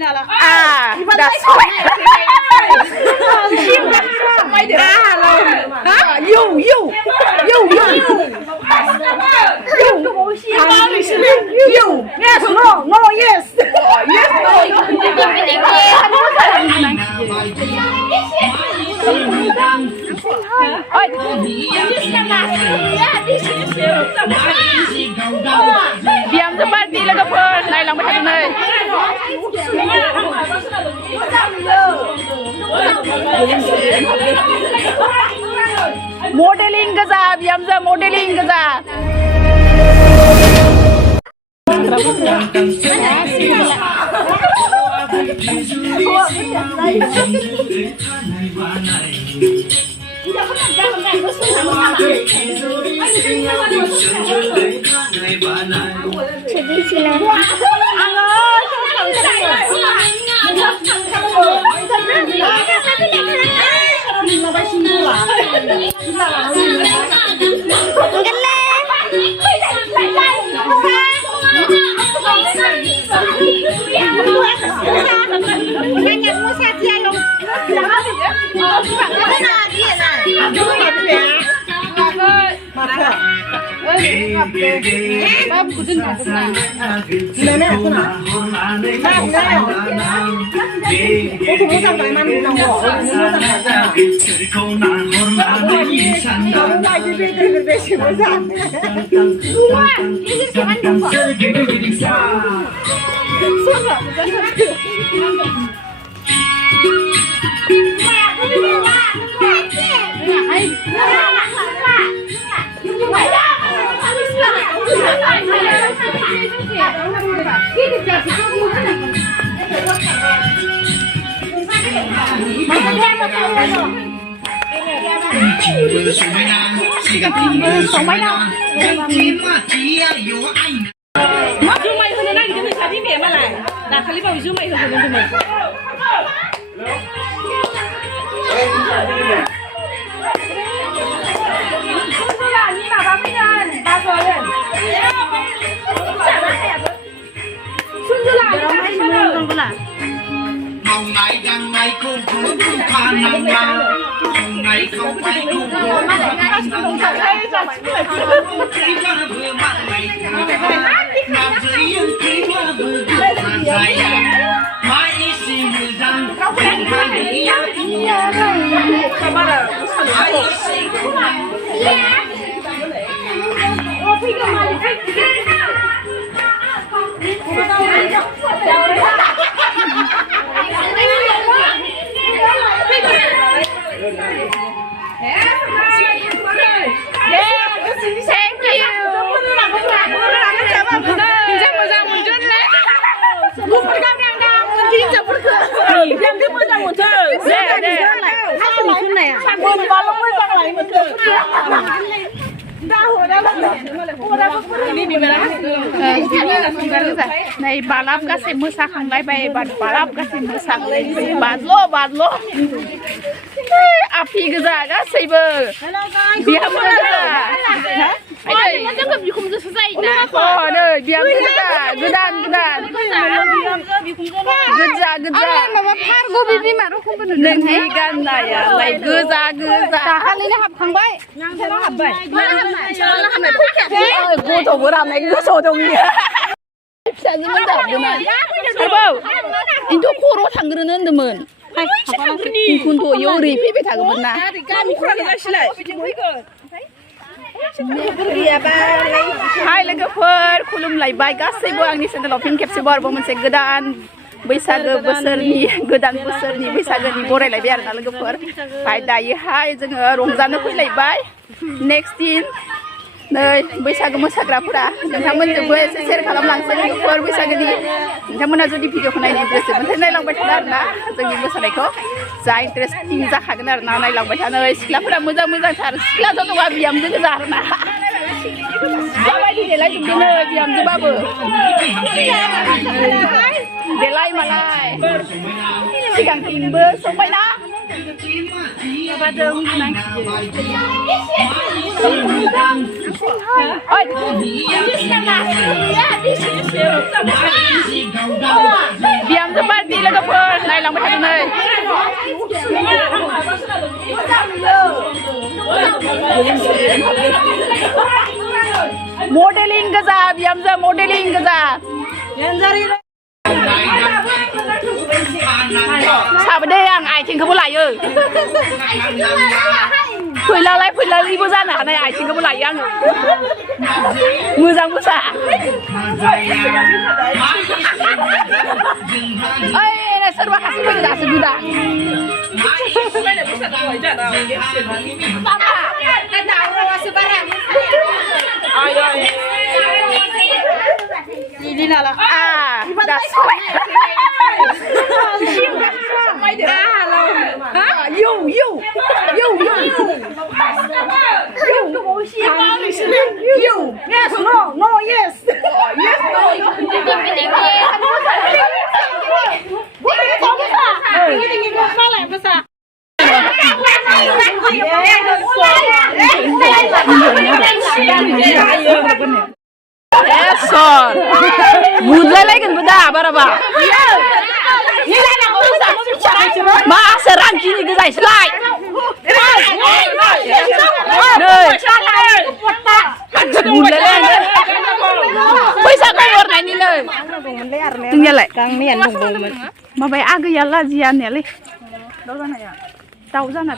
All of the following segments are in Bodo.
that's why. You. Yes, no, yes. Diam seperti legaper, naik lang macam ni. Modeling gaza, diam za modeling gaza. Này bà lap các xem mưa sang lại bay bà lap các xem mưa sang lên bà lo api gaza các xem bơ biar gaza Ay, nó gặp gì không được sai nè. Đây, biar gaza, gedan. Gaza. Anh mà phar go bibi mà không có được. Nên hay gan này à, này gaza. Kali ini hab khang bay. Yang thế nó hab bay. Nó hab này phúc kẹt. Cô thổ bữa làm này cứ sổ đồng ý. Sao nó mới đập được này? Đâu? Anh tôi 코로 당그러는데만. 군도 요리 피피 다그만 나. Hai logoफोर खुलुमलायबाय गासैबो आंनि चेनेलाव फिन खेबसेबाव आरोबाव मोनसे गोदान बैसागो बोसोरनि गोदान बोसोरनि बैसागोनि बरायलायबाय आरोना लोगोफोर फाय दायोहाय जोङो रंजानो फैलायबाय नेक्स्ट दिन नै बैसागो मोसाग्राफोरा नोंथांमोनजोंबो एसे शेयार खालामलांसै लोगोफोर बैसागोनि नोंथांमोना जुदि भिडिअखौ नायनो गोसो मोनथाय नायलांबाय थानो आरोना जोंनि मोसानायखौ जा इन्टारेस्टिं जाखागोन आरोना नायलांबाय थानो सिख्लाफोरा मोजांथार सिख्लाथ' नङा बिहामजो गोजा आरोना माबायदि देलायजोबदों नै बिहामजोबाबो देलाय मालाय सिगांथिंबो संबायना माबादों बिहामजो पार्टि मडेलिं गोजा बिहामजो मडेलिं गोजा साबदे आं आइथिंखौबो लायो फैलालिबो जानो हानाय आइथिंखौबो लायो आङो मोजां मोसा ओइ सोरबा खासे फैदो दासो गोदा बुदलायलायगोनबो दा बाराबा मा रांखिनि गोजायसोलाय फैसा हरनायनिलै नोंनियालाय माबाया आगैया लाजिया होननायालै दाउ जाना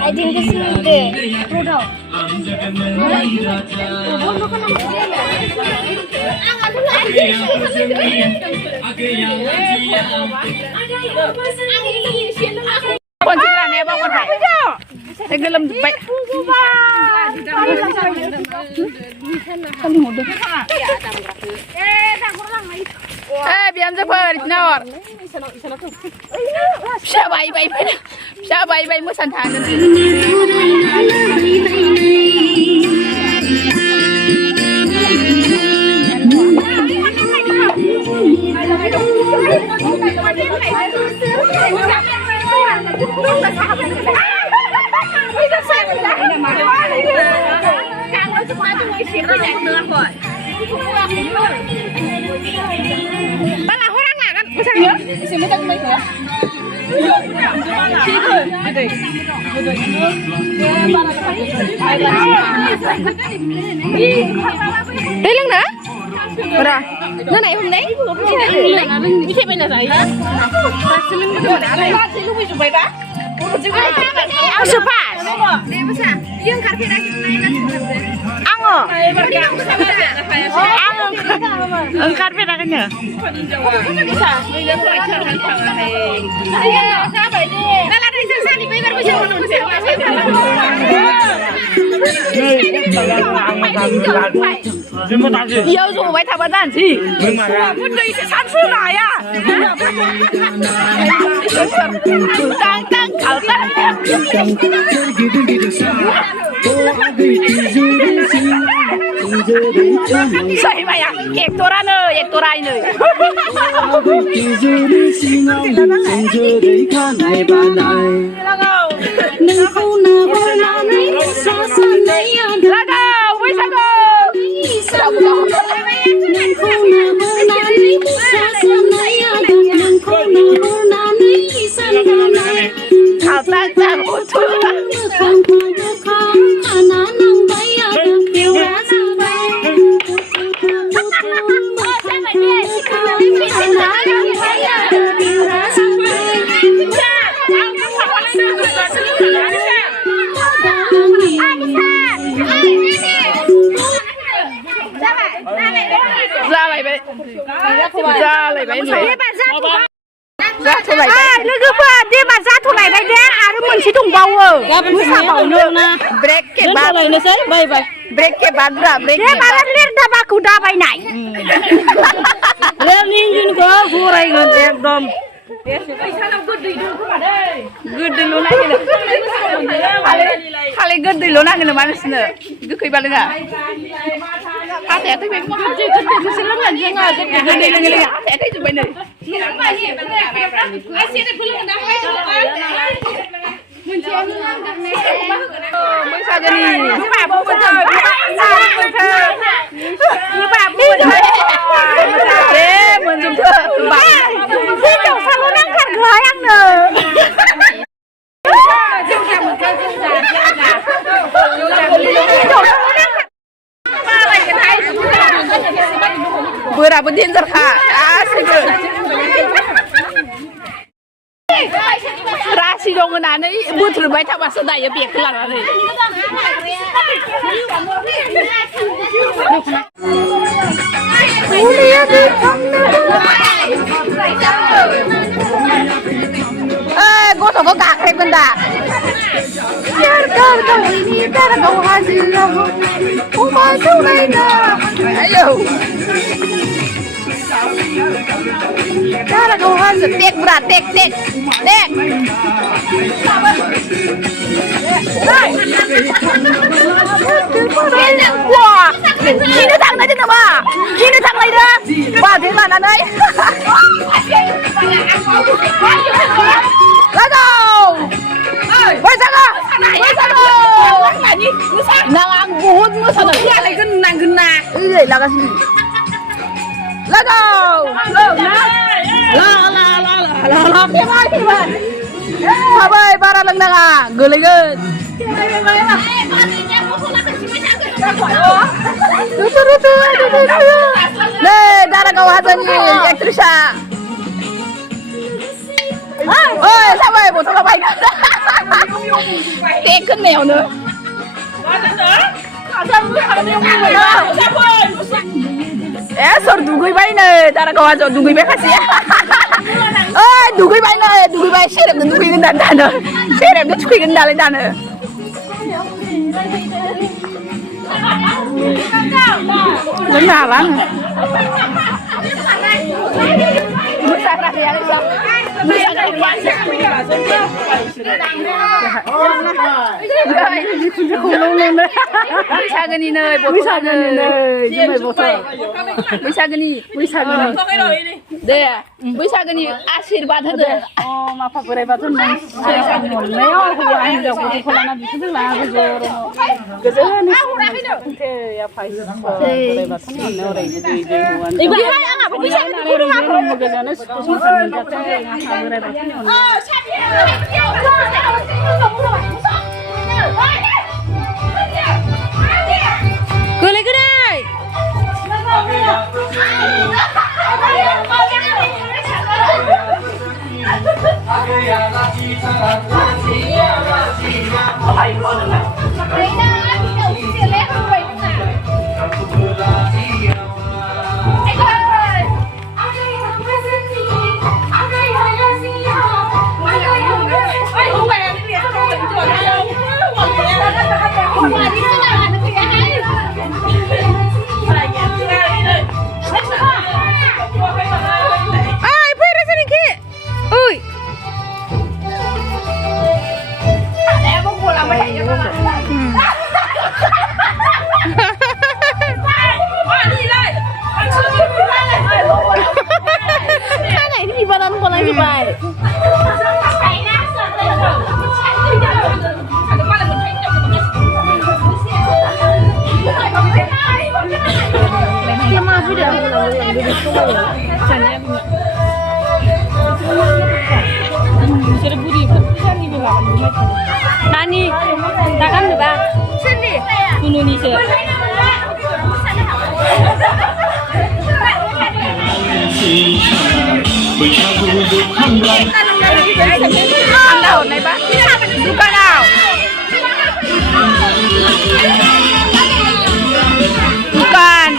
I think this is the Siya mo santanan. Lang na? Para. Nanay hôm đấy. Đi theo bên là gì? Sepas. Yang karpet lagi Ango. Ang karpet akannya. Bisa. Nala dari sana di bayar bisa. Yêu dù với thằng bạn gì? Muốn đi sẽ sẵn sửa lại à? Tăng khảo tăng. Say mày à? Ek tora nơi, ek tora nơi. Lago, Bwisagu. Khảo tăng tăng một chút. Ra lại vậy. Ra lại vậy. Ra thôi lại vậy. Logoफोर दे बार जाथ'लायबाय दे आरो मोनसे दंबावो मोसाबावनो ब्रेक के बाद लायनोसै बाय बाय ब्रेक के बाद ब्रेक दे बारा लिरदाबाखौ दाबायनाय रेल इंजिनखौ फरायगोन एकदम गोदैल' नागिरो खालि गोदैल' नागिरो मानसिनो गोखैबा लोङा हाथाया थैबाय गोदैखौसो लोंगोन जोङो गोदै लोङो हाथाया थैजोब्बाय नै बैसागोनि दे मोनजोबथो हिनजावसाल' नांथारगौहाय आंनो बोराबो देन्जारखा गासैबो रासि दं होननानै बोथ्रोदबाय थाबासो दायो बेगखौ लानानै गथ'खौ गाख्रेबगोन दा Darakau hasil tek berat tek tek tek. Wah, kini thằng này thế nào mà? Kini thằng này đó. Ba thế là anh ấy. Let's go. Bwisagu. Bwisagu. Nang ang buhod mo sa nagyari kan nang guna. Iya, lakas ni. Let's go. La Habay para lang na nga. Guligan. Rutu. Ne, Darakau hasil ni aktrisya. Ôi, sao vậy? Bộ tao bay. Cái cân mèo nữa. Sor dugui bay này, Darakau hasil dugui bay kasih. Ôi, dugui bay này, dugui bay share được dugui cái đàn nữa. Share được chui cái đàn lên đàn nữa. Lớn nào lắm. Bwisagu nơi bộ Bwisagu nơi chúng mày bộ thờ Bwisagu đây à Bwisagu Ashirwad hết rồi mà phải về vào thân mình mấy hôm anh được thì không làm gì thứ là cái giờ này thế phải về vào thân mình nữa rồi thì Ibu hai ang apa bisa kurang aku. cái giờ nó cũng phải mình cho thế phải về vào thân mình Cười lên cái này. Nani, takkan lupa. Sini. Indonesia. Anda hôm nay bác buka nào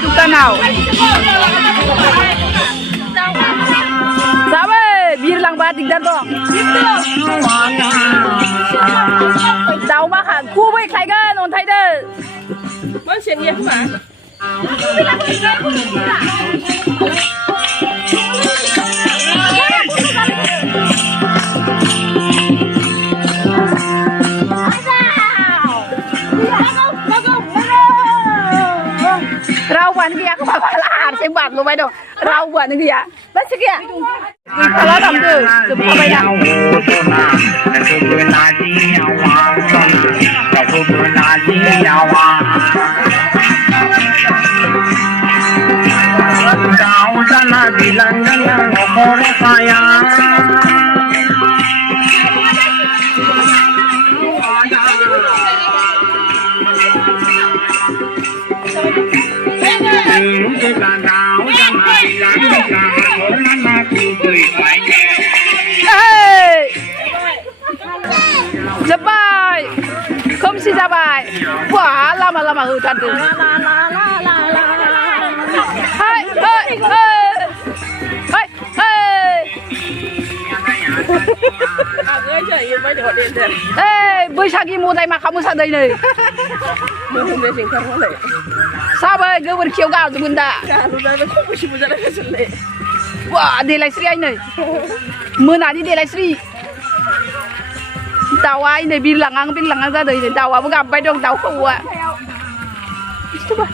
bukan nào sao ơi bir lang ba tigdan to đau bác hả khu với khai gan on thay đây Vẫn chuyện gì mà Rawan dia aku babalan saya buat lu dong rawan dia bas kia kalau tamdu apa ya Kau sana bilang dengan ngokor sayang Jabai, khebse jabai, wah lama hutan tuh. Hai, Bwisagu mulai mak kamu sadai nih. Sabar, gue berkiau gak tuh bunda. Wah, delai Sri ini. Menadi delai Sri. Tawa ini bilang aja deh ini tawa bukan apa dong tahu kau. Coba.